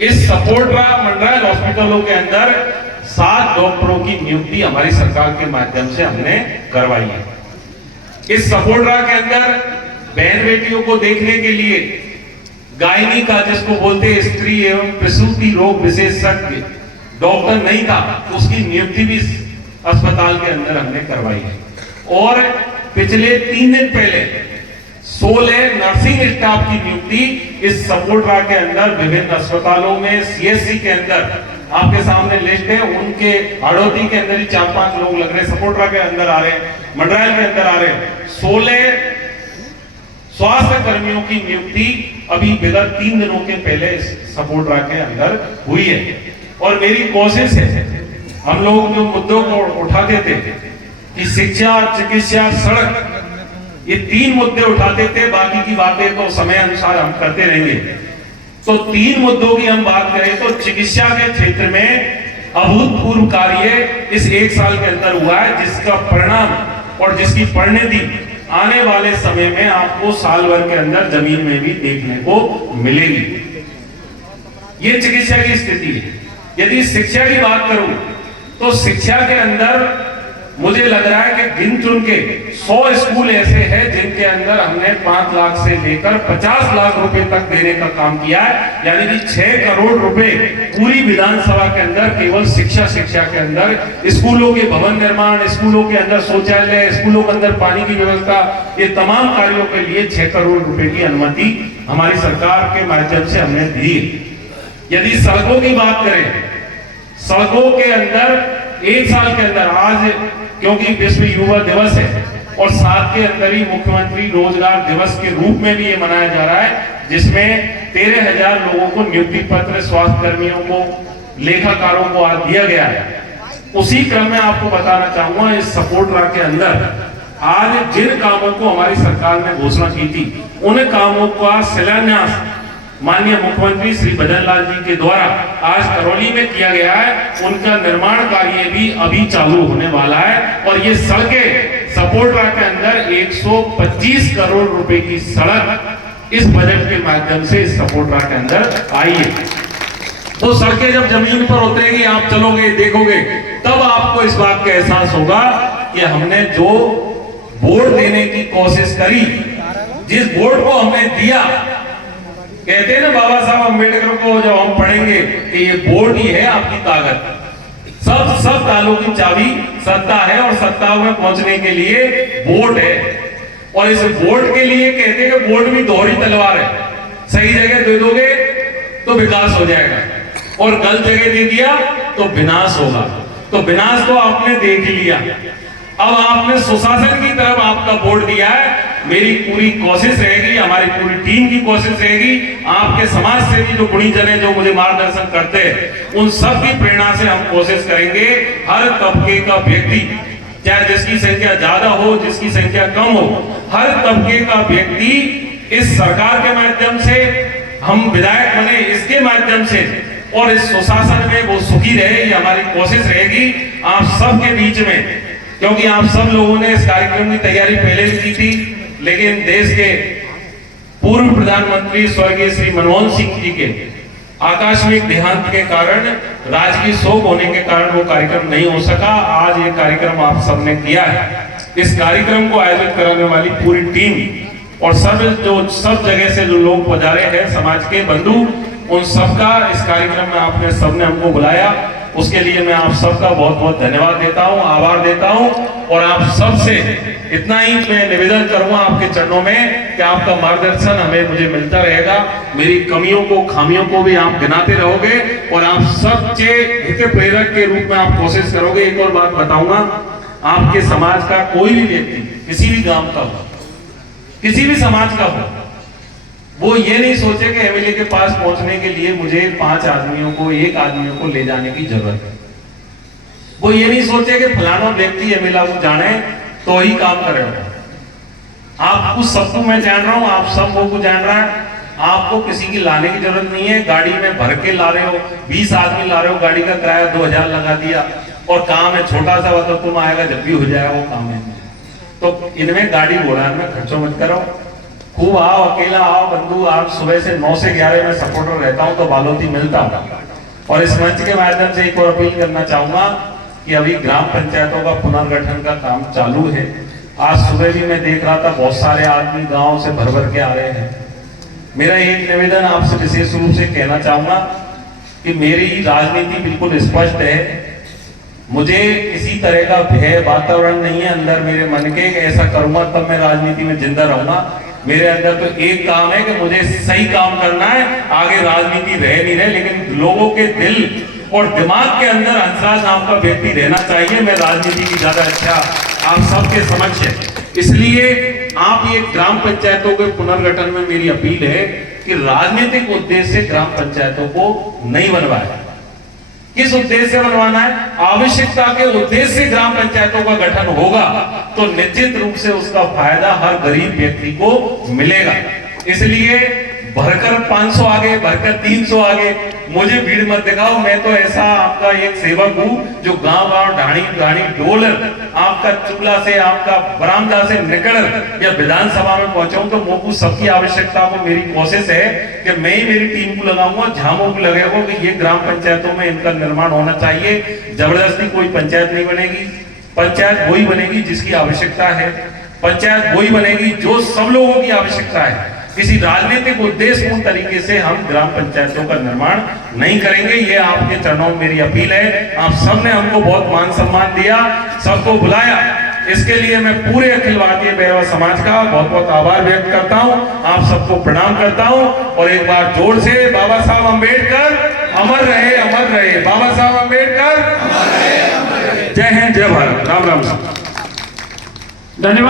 इस सपोर्ट्रा मंडल हॉस्पिटलों के अंदर 7 डॉक्टरों की नियुक्ति हमारी सरकार के माध्यम से हमने करवाई है। इस सपोर्ट्रा के अंदर बहन बेटियों को देखने के लिए गायनी का, जिसको बोलते हैं स्त्री एवं प्रसूति रोग विशेषज्ञ डॉक्टर नहीं था, उसकी नियुक्ति भी अस्पताल के अंदर हमने करवाई है। और पिछले 3 दिन पहले 16 नर्सिंग स्टाफ की नियुक्ति इस सपोर्ट्रा के अंदर विभिन्न अस्पतालों में, सीएससी के अंदर आपके सामने लिस्ट है, उनके हड़ौती के अंदर ही 4-5 लोग लग रहे, सपोर्ट्रा के अंदर आ रहे हैं, मंडरायल के अंदर आ रहे हैं। 16 स्वास्थ्य कर्मियों की नियुक्ति अभी विगत 3 दिनों के पहले सपोर्ट्रा के अंदर हुई है। और मेरी कोशिश है, हम लोग जो मुद्दों को उठाते थे कि शिक्षा, चिकित्सा, सड़क, ये 3 मुद्दे उठाते थे, बाकी की बातें तो समय अनुसार हम करते रहेंगे। तो 3 मुद्दों की हम बात करें तो चिकित्सा के क्षेत्र में अभूतपूर्व कार्य इस 1 साल के अंदर हुआ है, जिसका परिणाम और जिसकी परिणति आने वाले समय में आपको साल भर के अंदर जमीन में भी देखने को मिलेगी। ये चिकित्सा की स्थिति है। यदि शिक्षा की बात करूं तो शिक्षा के अंदर मुझे लग रहा है कि गिन चुन के 100 स्कूल ऐसे हैं जिनके अंदर हमने 5 लाख से लेकर 50 लाख रुपए तक देने का काम किया है। यानी कि 6 करोड़ रुपए पूरी विधानसभा के अंदर केवल शिक्षा के अंदर, स्कूलों के भवन निर्माण, स्कूलों के अंदर शौचालय, स्कूलों के अंदर पानी की व्यवस्था, ये तमाम कार्यों के लिए 6 करोड़ रुपए की अनुमति हमारी सरकार के माध्यम से हमने दी। यदि सड़कों की बात करें, सड़कों के अंदर 1 साल के अंदर, आज क्योंकि विश्व युवा दिवस है और साथ के अंदर ही मुख्यमंत्री रोजगार दिवस के रूप में भी ये मनाया जा रहा है, जिसमें 13,000 लोगों को नियुक्ति पत्र, स्वास्थ्य कर्मियों को, लेखाकारों को आज दिया गया है। उसी क्रम में आपको बताना चाहूंगा, इस सपोर्ट्रा के अंदर आज जिन कामों को हमारी सरकार ने घोषणा की थी, उन कामों का शिलान्यास माननीय मुख्यमंत्री श्री भजन लाल जी के द्वारा आज करौली में किया गया है। उनका निर्माण कार्य भी अभी चालू होने वाला है। और ये सड़कें सपोर्ट्रा के अंदर 125 करोड़ रुपए की सड़क इस बजट के माध्यम से इस सपोर्ट्रा के अंदर आई है। तो सड़कें जब जमीन पर उतरेगी, आप चलोगे, देखोगे, तब आपको इस बात का एहसास होगा कि हमने जो वोट देने की कोशिश करी, जिस वोट को हमने दिया, कहते हैं ना बाबा साहब अम्बेडकर को जब हम पढ़ेंगे कि ये वोट ही है आपकी ताकत, सब तालों की चाबी सत्ता है और सत्ता में पहुंचने के लिए वोट है। और इस वोट के लिए कहते हैं कि वोट भी दोहरी तलवार है, सही जगह दे दोगे तो विकास हो जाएगा और गलत जगह दे दिया तो विनाश होगा। तो विनाश तो आपने देख लिया, अब आपने सुशासन की तरफ आपका वोट दिया है। मेरी पूरी कोशिश रहेगी, हमारी पूरी टीम की कोशिश रहेगी, आपके समाज से भी जो गुणीजन है, जो मुझे मार्गदर्शन करते हैं, उन सब की प्रेरणा से हम कोशिश करेंगे हर तबके का व्यक्ति, चाहे जिसकी संख्या ज्यादा हो, जिसकी संख्या कम हो, हर तबके का व्यक्ति इस सरकार के माध्यम से, हम विधायक बने इसके माध्यम से, और इस सुशासन में वो सुखी रहे, ये हमारी कोशिश रहेगी आप सबके बीच में। क्योंकि आप सब लोगों ने इस कार्यक्रम की तैयारी पहले भी की थी, लेकिन देश के पूर्व प्रधानमंत्री स्वर्गीय श्री मनमोहन सिंह जी के आकस्मिक देहांत के कारण, राजकीय शोक होने के कारण वो कार्यक्रम नहीं हो सका। आज ये कार्यक्रम आप सबने किया है। इस कार्यक्रम को आयोजित कराने वाली पूरी टीम और सब जगह से जो लोग पधारे हैं, समाज के बंधु, उन सबका इस कार्यक्रम में आपने सबने हमको बुलाया, उसके लिए मैं आप सबका बहुत बहुत धन्यवाद देता हूं, आभार देता हूं। और आप सबसे इतना ही मैं निवेदन करूंगा आपके चरणों में कि आपका मार्गदर्शन मुझे मिलता रहेगा। मेरी कमियों को, खामियों को भी आप गिनाते रहोगे और आप सबके हित प्रेरक के रूप में आप कोशिश करोगे। एक और बात बताऊंगा, आपके समाज का कोई भी व्यक्ति, किसी भी गांव का हो, किसी भी समाज का हो, वो ये नहीं सोचे कि एमएलए के पास पहुंचने के लिए मुझे 5 आदमियों को, 1 आदमियों को ले जाने की जरूरत है। वो ये नहीं सोचे कि फलाना व्यक्ति एमएलए को जाने तो ही काम करेगा। आपको सबको मैं जान रहा हूं, आप सब लोगों को जान रहा है, आपको किसी की लाने की जरूरत नहीं है। गाड़ी में भर के ला रहे हो, 20 आदमी ला रहे हो, गाड़ी का किराया 2000 लगा दिया और काम है छोटा सा, तो तुम आएगा जब भी हो जाएगा वो काम है। तो इनमें गाड़ी घोड़ा में खर्चो मत करो, खूब आओ, अकेला आओ बंधु, आप सुबह से 9 से 11 में सपोर्टर रहता हूं तो बालोती मिलता हूं। और इस मंच के माध्यम से एक और अपील करना चाहूंगा कि अभी ग्राम पंचायतों का पुनर्गठन का काम चालू है। आज सुबह भी मैं देख रहा था बहुत सारे आदमी गांव से भर भर के आ रहे हैं। मेरा एक निवेदन आपसे विशेष रूप से कहना चाहूंगा कि मेरी राजनीति बिल्कुल स्पष्ट है। मुझे किसी तरह का भय वातावरण नहीं है अंदर मेरे मन के, ऐसा करूंगा तब मैं राजनीति में जिंदा रहूंगा। मेरे अंदर तो एक काम है कि मुझे सही काम करना है, आगे राजनीति रह नहीं रहे, लेकिन लोगों के दिल और दिमाग के अंदर हंसराज नाम का व्यक्ति रहना चाहिए। मैं राजनीति की ज्यादा अच्छा आप सबके समक्ष है। इसलिए आप ये ग्राम पंचायतों के पुनर्गठन में मेरी अपील है कि राजनीतिक उद्देश्य से ग्राम पंचायतों को नहीं बनवाए। किस उद्देश्य से बनवाना है? आवश्यकता के उद्देश्य से ग्राम पंचायतों का गठन होगा तो निश्चित रूप से उसका फायदा हर गरीब व्यक्ति को मिलेगा। इसलिए भरकर 500 आगे, भरकर 300 आगे मुझे भीड़ मत दिखाओ। मैं तो ऐसा आपका एक सेवक हूं जो गांव-गांव ढाणी ढाणी डोल आपका चूल्हा से, आपका बरामदा से निकल या विधानसभा में पहुंचाऊं तो मोकू सबकी आवश्यकता को मेरी कोशिश है कि मैं ही मेरी टीम को लगाऊंगा, झामों को लगेगा कि ये ग्राम पंचायतों में इनका निर्माण होना चाहिए। जबरदस्ती कोई पंचायत नहीं बनेगी। पंचायत वही बनेगी जिसकी आवश्यकता है। पंचायत वही बनेगी जो सब लोगों की आवश्यकता है। किसी राजनीतिक उद्देश्यपूर्ण तरीके से हम ग्राम पंचायतों का निर्माण नहीं करेंगे। ये आपके चरणों में मेरी अपील है। आप सबने हमको बहुत मान सम्मान दिया, सबको बुलाया, इसके लिए मैं पूरे अखिल भारतीय बैरवा समाज का बहुत बहुत आभार व्यक्त करता हूं। आप सबको प्रणाम करता हूं और एक बार जोर से बाबा साहब अम्बेडकर अमर रहे, अमर रहे। बाबा साहब अम्बेडकर जय हिंद, जय भारत। राम राम। धन्यवाद।